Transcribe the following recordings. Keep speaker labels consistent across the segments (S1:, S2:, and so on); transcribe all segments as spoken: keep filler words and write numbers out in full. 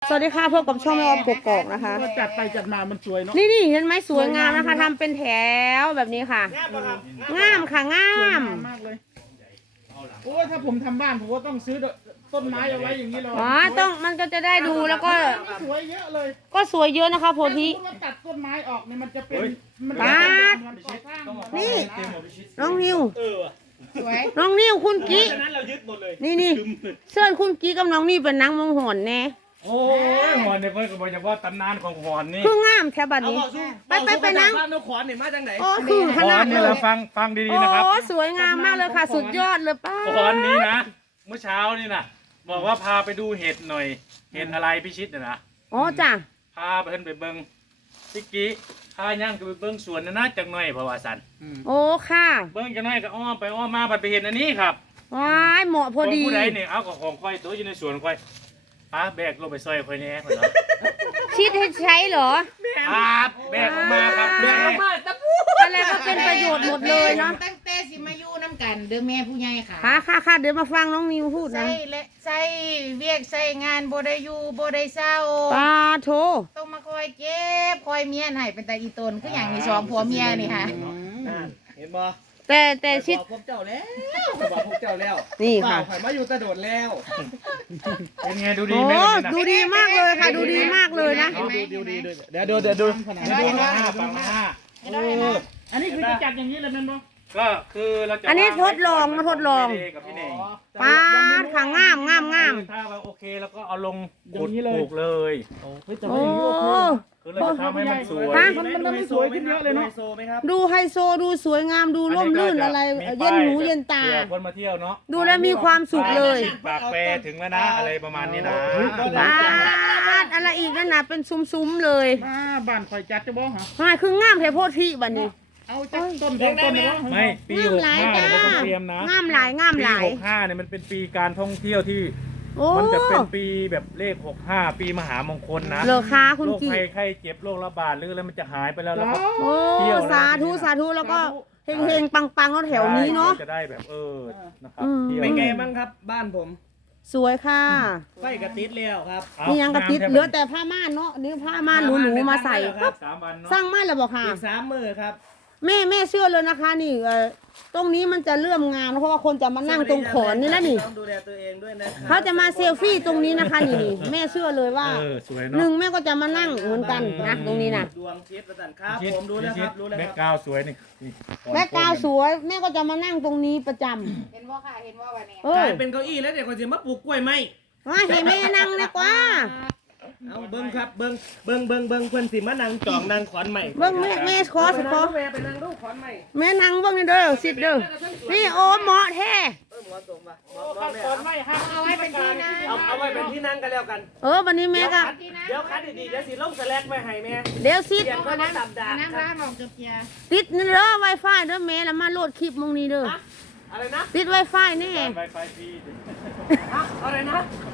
S1: สวัสดีค่ะพบกับช่องแม่ออมกกอกนะคะ
S2: จัดไปจัดมามันสวยเนาะ
S1: นี่นี่เห็นไหมสวยงามนะคะทำเป็นแถวแบบนี้ค่ะงามค่ะงา
S2: สวย
S1: ม
S2: งามมากเลยโอ้ยถ้าผมทำบ้านผมก็ต้องซื้อต้นไม้เอาไว้อย่างนี้เลย
S1: อ๋อต้องมันก็จะได้ดูแล้วก็
S2: สวยเยอะเลย
S1: ก็สวยเยอะนะคะโพธิ
S2: ถ้าสมมุติว่าตัดต้นไม้ออกเนี่ยมันจะเป็นมัน
S1: ปาด
S2: เหมือนก่อสร้าง
S1: นี่น้องนิว
S3: เออว่ะ
S2: สวย
S1: น้องนิวคุณ
S3: เพ
S1: กี้
S3: ราะฉะนั้นเรายึดหมดเลย
S1: นี่นี่เชิญคุณกี้กับน้องนิวเป็นนางมงหอนแน่
S3: โอ้ยหอนเนี่ยเพิ่นก็บอกจะว่าตำนานของหอนนี่
S1: คืองามแถวบัด
S3: เอา
S1: นี้
S3: บอกสู้
S1: ไปไปไปนั่ง
S3: บ้านนกขอนนี่มาจากไหน
S1: โอ้คือข
S3: หอ
S1: นาด
S3: น
S1: เล
S3: นี่
S1: ย
S3: เราฟังฟังดีๆนะครับ
S1: โอ้สวยงามมากเลยค่ะ สุดยอดเลยป้า
S3: หอนนี้นะเมื่อเช้านี่นะบอกว่าพาไปดูเห็ดหน่อยเห็ดอะไรพิชิตน่ะนะ
S1: อ๋อจ้ะ
S3: พาเพิ่นไปเบิ่งสิกี้พาย่างก็ไปเบิ่งสวนนะนะจักหน่อยเพราะว่าสัน
S1: โอ้ค่ะ
S3: เบิ่งจักหน่อยก็อ้อมไปอ้อมมาบัดไปเห็นอันนี้ครับ
S1: ว้ายเหมาะพอดี
S3: ของผู้ใดเนี่ยเอากับของค่อยตัวอยู่ในสวนค่อยป้าแบกลงไปซอยค่อยแหน่เพิ่นเนาะ
S1: ชิดให้ใช้เหรอ
S3: ครับแบกออกมาครับแบกออกมา
S1: อะไรก็เป็นประโยชน์หมดเลยเนาะ
S4: ตั้งแต่สิมาอยู่น้ำกันเด้อแม่ผู้ใหญ่ค่ะ
S1: ค่ะค่ะค่ะเดี๋ยวมาฟังน้องนิวพูดนะ
S4: ใส่และใส่เวียกใส่งานบ่ได้อยู่บ่ได้เศร้า
S1: ปาโถ
S4: ต้องมาคอยเก็บคอยเมียนให้เป็นตาอีตนคืออย่างนี้สองผัวเมียนี่ค่ะ
S5: เห็นบ่
S1: แต่แต่ชิด
S5: บอกพวกเจ้าแล้วบอกพวกเจ้าแล้ว
S1: นี่ค่ะ
S5: ข่อยมาอยู่ตะโดดแล้ว
S3: เป็นไงดูดี
S1: โอ้
S3: ไหมเนี่ยนะ
S1: ดูดีมากเลยค่ะ ดูดีมากเลยนะ
S5: ดูดีดูดีดูเดี๋ยวดูเดี๋ยวดู
S2: ขนาด
S3: ปั
S2: นี้
S3: งมาห้าปังมาห้า
S2: เอออันนี้คือจะจัดอย่างนี้เลยแม่นบ่
S3: ก็คือเราจะ
S1: อันนี้ทดลองนะทดลอง
S3: กับพี่เน่ง
S1: ปาดค่ะงามงามงาม
S3: ถ้าว่าโอเคแล้วก็เอาลงขุดปลูกเลย
S2: เฮ้ยแต่
S1: โอ้
S2: ว่าอย่างนี้โอเค
S3: คือเราจะทำให้มันสวย
S1: ฮะ
S2: มันมันมันสวยขึ้นเยอะเลยเนาะ
S5: โซไหมครับ
S1: ดูไฮโซดูสวยงามดูร่มรื่นอะไร เย็นหูเย็นตา
S3: เผื่อคนมาเที่ยวเนาะ
S1: ดูแล้วมีความสุขเลย
S3: ปากแปรถึงแล้วนะอะไรประมาณนี้นะ
S1: ปาดอะไรอีกนั่นนะเป็นซุ้มๆเลย
S2: มาบ้านคอยจัดจะบ่ฮะ
S1: ไม่คืองามแท้โพธิบัดนี้
S2: เอาจากต้นสองต้นเลยบ่
S3: ไม่ปี
S1: งาม
S3: หก
S1: หลาย
S3: ห้า
S1: จ้า
S3: เนี่ยเราต้องเตรียมนะ
S1: งามหลายงาม
S3: ปี
S1: หลาย
S3: หกห้าเนี่ยมันเป็นปีการท่องเที่ยวที่
S1: โอ้
S3: มันจะเป็นปีแบบเลขหกห้าปีมหามงคลนะ
S1: เหรอคะคุณ
S3: โรค
S1: กี
S3: ภัยไข้เจ็บโรคระบาดหรืออะไรมันจะหายไปแล้วแล้วก็
S1: โอ้
S3: เที่ยวแล้ว
S1: สาธุสาธุแล้วก็เฮงเฮงปังปังๆแล้วแถวนี้เนาะ
S3: จะได้แบบเออนะครับ
S1: อืม
S3: เที่ยว
S5: เป็นไงบ้างครับ บ้านผม
S1: สวยค่ะ
S5: ไฟกระติดแล้วครับ
S3: เอา
S1: นี่ยังกระติด
S3: น้ำแทบ
S1: เหลือแต่ผ้าม่านเนาะนี่ผ้าม่านหนูๆมาใส่
S5: ครับ
S3: สามวันเนาะ
S1: สร้างม่านแล้วบอกค่ะ
S5: อีกสามมือครับ
S1: แม่แม่เชื่อเลยนะคะ นี่เอ่อตรงนี้มันจะเลื่อมงามนะเพราะว่าคนจะมานั่งตรงขอนนี่นะนี่
S5: ต้องดูแลตัวเองด้วยนะครั
S1: เขาจะมาเซลฟี่ตรงนี้นะคะนี่นี่แม่เชื่อเลยว่า
S3: เออสวย
S1: ห
S3: เนาะ
S1: นึ่งแม่ก็จะมานั่งเหมือนกันนะตรงนี้นะ
S5: ดวงชิดประจันครับผมรู้แล้วครับรู้แล้ว
S3: แบ็
S5: ค
S3: ก
S5: รับ
S3: กราวด์สวยนี่นี่
S1: แม่กาวสวย แม่ก็จะมานั่งตรงนี้ประจำ
S4: เห็นว่าค่ะเห็นว่าวันนี้
S1: เอก อ
S5: ลายเป็นเก้าอี้แล้วเดี๋ยวคนจะมาปลูกกล้วยไหม
S1: ว่าให้แม่นั่งดีกว่า
S5: เอาเบิ้งครับเบิ้งเบิ้งเบิ้งเบิ้งเพื่อนสิมานั่งจองนั่งขอนใหม่
S1: เบิ่งแม่แม่ขอสิขอ
S5: แม่ไปนั่งดูขอนใหม่
S1: แม่นั่งเบิ่งนี่เด้อสิเด้อนี่โอ้เหมาะแท้
S5: เออหมอตรงป่ะหมอ
S2: ขั้น
S5: แม่
S2: ตอนไม่ห้าม
S4: เอาไว้เป็นที่นั่ง
S5: เอาเอาไว้เป็นที่นั่งกันแล้วกัน
S1: เออวันนี้แม่ก็
S5: เดี๋ยวคัดดีๆเดี๋ยวสิลงสแลกไว้ให้แม่
S1: เดี๋ยวสิ
S5: เสียงก็มาตับดา
S4: นั่งร้านของเกือบเพีย
S1: ติดนี่เด้อไวไฟเด้อแม่แล้วมาโหลดคลิปมึงนี่เด้อ
S5: อะไรนะ
S1: ติดไวไฟแน่
S3: ไวไฟฟรี
S5: อะไรนะ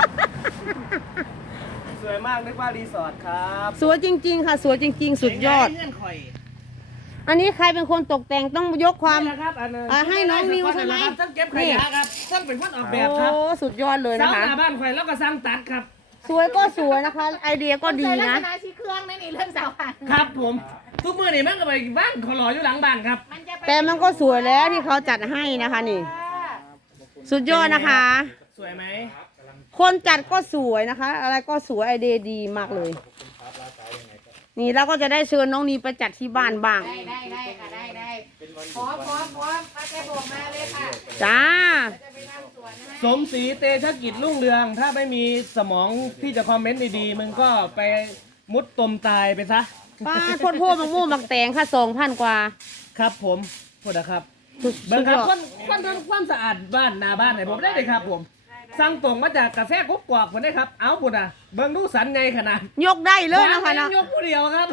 S5: สวยมากนึกว่ารีสอร์ทครับ
S1: สวยจริง ๆ ค่ะ สวยจริง ๆ สุดยอด
S5: เงื่อนข่อย
S1: อันนี้ใครเป็นคนตกแต่งต้องยกความ
S5: นี่แหละครับอันนั้น
S1: อ่าให้น้องนิวใช่ไหม
S5: ครับต้องเก็บขยะครับต้องเป็นคนออกแบบครับ
S1: โอ้สุดยอดเลย
S5: เสา
S1: นะคะ
S5: หน้าบ้านข่อยแล้วก็สร้างตัดครับ
S1: สวยก็สวยนะคะ ไอเดียก็ดี
S4: ใส่ลัก
S1: นะ
S4: ษณะชี้เครื่องนี่นี่เรื่องสาวหัน
S5: ครับผมทุกมือนี่มันก็ไปบ้านขอหลออยู่หลังบ้านครับ
S4: มันจะไป
S1: แต่มันก็สวยแล้วที่เขาจัดให้นะคะนี่ สุดยอดนะคะ
S5: สวยไหม
S1: คนจัดก็สวยนะคะ อะไรก็สวยไอเดียดีมากเลย นี่เราก็จะได้เชิญน้องนีไปจัดที่บ้านบ้าง
S4: ได้ได้ได้ค่ะได้ได้พร้อมพร้อมพร้อมป้าแกบอกมาเลยค่ะ
S1: จ้า
S4: จะไปทำสวนนะ
S5: สมศรีเตชะกิจรุ่งเรือง ถ้าไม่มีสมองที่จะคอมเมนต์ดีๆมึงก็ไปมุดตมตายไปซะ
S1: ป้าโพดโพดมังม่วงมักแตงค่ะสองพันกว่า
S5: ครับผมพูดนะครับ
S1: สุด
S5: เบิ่ง
S1: ย
S5: ครับ
S1: อด
S5: คนคนทำความสะอาดบ้านหน้าบ้านไหนผมได้เลยครับผมสั่งตรงมาจากกาแฟกุ๊กกวากผมได้ครับเอาบุญอ่ะเบิ่งดูสันไงขนาด
S1: ยกได้เลยนะคะเนาะ
S5: ยกผู้เดียวครับ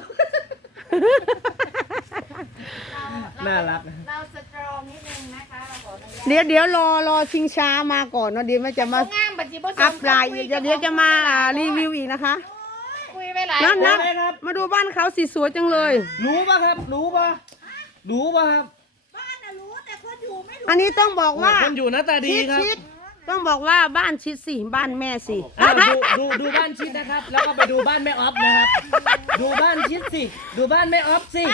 S5: น่ารัก
S4: เราสตรองนิดนึงนะคะเราขออนุญาต
S1: เดี๋ยวเดี๋ยวรอรอชิงช้ามาก่อนเนาะเดี๋ยวมันจะมา
S4: งามบัจิบ
S1: อัพไลน์อีกเดี๋ยวเดี๋ยวจะมาอ่ารีวิวอีกนะคะ
S4: คุยไปหลาย
S1: นั่น
S5: นะ
S1: นะมาดูบ้านเขาสีสวยจังเลย
S5: รู้ป่ะครับ รู้ป่ะรู้ป่ะครับ
S1: อันนี้ต้องบอกว่า
S5: คนอยู่หน้าตาดี
S1: ชิด
S5: ครับ
S1: ชิดต้องบอกว่าบ้านชิดสิบ้านแม่สิ
S5: อ่ะดูดูดูบ้านชิดนะครับ แล้วก็ไปดูบ้านแม่ออฟนะครับ ดูบ้านชิดสิ ดูบ้านแม่ออฟสิ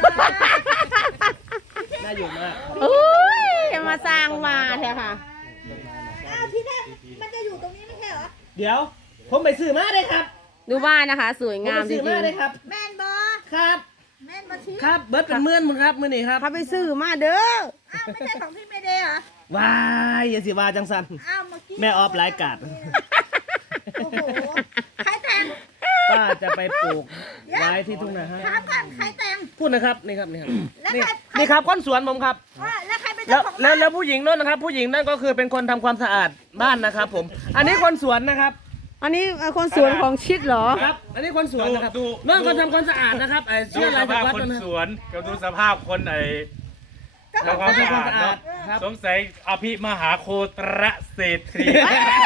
S5: น่าอยู่มาก
S1: อุ้ยมาสร้างมาเถอะค่ะ
S6: อ้าวที่แรกมันจะอยู่ตรงนี้ไม่ใช่เหรอ
S5: เดี๋ยว ผมไปซื้อมาเลยครับ
S1: ดูบ้านนะคะ สวย
S5: ผม
S1: งา
S5: ไป
S1: มจ
S5: ซื้
S1: ริ
S5: อง มาเลยครับ
S6: แม่นบอ
S5: ครับ
S6: แม่นบอชี้
S5: ครับ เบิร์ดเป็นเมื่อนมึงครับมื่อนี้ครับ
S1: ๆเขาไปซื้อมาเด้อ
S6: อ้าวไม่ใช่ของพี่เมเดย์เหรอ
S5: ว้ายอย่าสิว่าจังสัน
S6: อ้าวเมื่อกี้
S5: แม่ออฟไร้กาด
S6: โอ้โหใครแต่ง
S5: ป้าจะไปปลูกไว้ที่ทุ่งนาฮะ
S6: ถามก่อนใครแต่ง
S5: พูดนะครับ นี่ครับ นี่ครับ
S6: แล้ว
S5: นี่
S6: ใคร
S5: นี่ครับก้นสวนผมครับ
S6: ว่าแล้วใครเป็น
S5: แล้
S6: เจ้าว ของ
S5: แล้ว
S6: บ้าน
S5: แล้วผู้หญิงนั่นนะครับ ผู้หญิงนั่นก็คือเป็นคนทำความสะอาดบ้านนะครับ ผม อันนี้คนสวนนะครับ
S1: อันนี้คนสวนของชิดเหรอ
S5: ครับ อันนี้คนสวนนะครับ
S3: ดู
S5: นั่นคนทำความสะอาดนะครับไอ้
S3: ดู
S5: เชื่ออะไร
S3: ส
S5: จาก
S3: ภาพ
S5: วัด
S3: คน
S5: นะ
S3: สวนกับดูสภาพคนไอ้
S6: เจ้าของ
S3: ทำความ
S6: บ้าน
S3: สะอาดเนาะ
S5: ครับ
S3: สงสัยอภิมหาโคตรเศรษฐี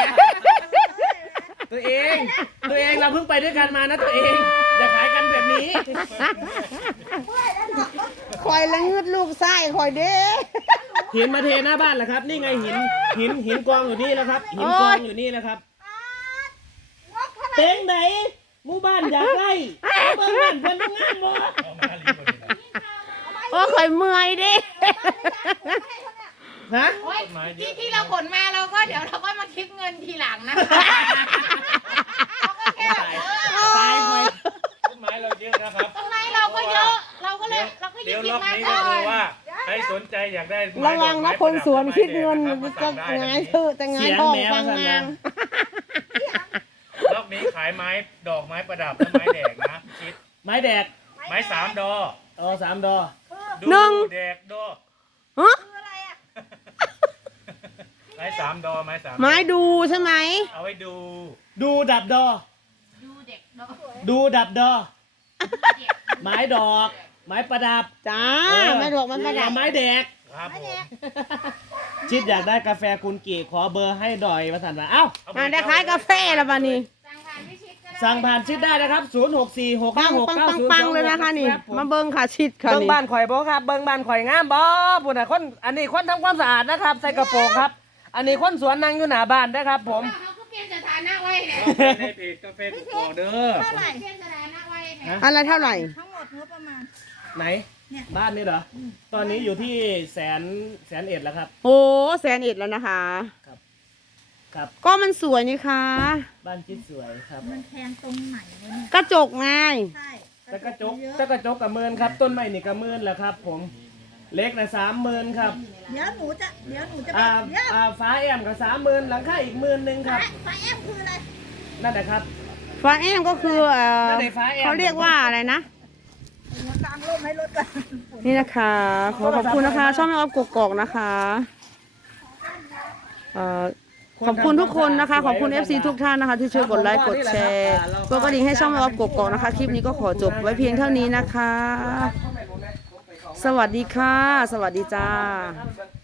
S5: ตัวเอง ตัวเองเราเพิ่งไปด้วยกันมานะตัวเอง อย่าขายกันแบบนี้
S1: คอยละงืดลูกไส้คอยเด้
S5: หินมาเทหน้าบ้านเหรอครับ นี่ไงหิน หิน หินกองอยู่นี่แล้วครับ หินกองอยู่นี่แล้วครับ
S6: งบเท่าไหร่
S5: เต็งไหนหมู่บ้านอยากไล่เบิ่งบ้านเพิ่นงานบ่
S1: โอ้คอยเมื่อยเด้
S5: ฮะ
S4: โอ๊ยที่ที่เราขนมาเราก็เดี๋ยวเราก็มาคิดเงินทีหลังนะเราก็แค่เออ
S5: ตายไป
S3: ต้นไม้เราเยอะนะครับ
S4: ต้นไม้เราก็เยอะเราก็เลยเราก็หยิ
S3: เดี๋
S4: บ
S3: ยว
S4: หยิ
S3: ล็
S4: บอก มา
S3: นี้
S4: ก่
S3: ก็
S4: อ
S3: คือน ว่าใครสนใจอยากได้ไม้
S1: ระวังนะ
S3: ดอกไม้
S1: คนสวน
S3: ประดับ
S1: คิดเงิน
S3: ไม้
S1: มัน
S3: แด
S1: จะ
S3: งนะครับ
S1: งาย
S3: มา
S1: เถอะแต่งายทองฟังงาม
S3: ล็อกนี้ขายไม้ดอกไม้ประดับและไม้แดกนะชิด
S5: ไม้แดก
S3: ไม้สามดอ
S5: อ๋อสามดอ
S3: ดู
S1: หนึ่ง
S3: แดกดอ
S1: ฮะ
S6: คืออะไรอ่ะ
S3: ไม้สามดอไม้สาม
S1: ไม้ดูใช่ไหม
S3: เอาไว้ดู
S5: ดูดับดอ
S4: ดูเด็กเนาะ
S5: ดูดับดอ ไม้ดอก ไม้ประดับ
S1: จ้า
S5: เออ
S1: ไม่ดอกมันประดับ
S5: ไม้แดก
S3: ครับผม
S5: ชิดอยากได้กาแฟคุณกี่ขอเบอร์ให้ดอยมาสั่นมาเอ้า
S1: อ่าได้ขายกาแฟแล้วบ้านี้
S4: สั่งผ่านพี่ชิดก็ได้
S5: สั่งผ่านชิดได้นะครับ ศูนย์ หก สี่ หก
S1: ปั
S5: ห้าง หก
S1: ปัง
S5: เก้า
S1: ปัง
S5: ศูนย์
S1: ปัง
S5: สอง
S1: เลยนะคะนี่ มาเบิ้งค่ะชิดค่ะ
S5: เบิ้ง
S1: นี่
S5: บ้านข่อยบ่ครับ เบิ้งบ้านข่อยงามบ่ปุ่นน่ะคนอันนี้คนทำความสะอาดนะครับ ใส่กระโปรงครับ อันนี้คนสวนนั่งอยู่หน้าบ้านนะครับผม
S4: เขาก็เปลี่ยนสถานะไว้แหละ
S3: ในเพจกาแฟกุกกอกเด้อ
S6: เท่าไหร่
S4: เปลี่ยนสถานะไว้แหละ
S5: ฮะ
S1: อะไรเท่าไหร่
S6: ทั้งหมดงบประมาณ
S5: ไหน
S6: เนี่ย
S5: บ้านนี่เหรอ ตอนนี้อยู่ที่แสนแสนเอ็ดแล้วครับ
S1: โอ้แสนเอ็ดแล้วนะคะ
S5: ครับ
S1: ก็มันสวยนี่คะ
S5: บ้านชิดสวยครับ
S6: มันแพงตรงไหนวะเนี่ย
S1: กระจกไง
S6: ใช่
S5: ตะกระจก
S6: เยอะ
S5: ตะกระจกกับเมินครับ ต้นไม้นี่กับเมินแหละครับ ผม เล็กนะสามหมื่นครับ
S6: เดี๋ยวหนูจะเดี๋ยวหนูจะไป
S5: อ่า
S6: เดี๋ยว
S5: อ่าฟ้าแอมกับสามหมื่นหลังคาอีกหมื่นหนึ่งครับ
S6: ไฟแอมคืออะไร
S5: นั่นแหละครับ
S1: ฟ้าแอมก็คือเออ
S5: นั่นไงฟ้าแอม
S1: เขาเรียกว่าอะไรนะ
S6: หัวกลางร่มให้รถก่อน
S1: นี่นะคะ ขอขอบคุณนะคะ ช่องแม่ออฟกกอกนะคะเอ่อขอบคุณทุกคนนะคะ ขอบคุณ เอฟ ซี ทุกท่านนะคะ ที่ช่วยกดไลค์กดแชร์กดกระดิ่งให้ช่องแม่ออฟกกอกนะคะ คลิปนี้ก็ขอจบไว้เพียงเท่านี้นะคะ สวัสดีค่ะ สวัสดีจ้า
S5: ครับ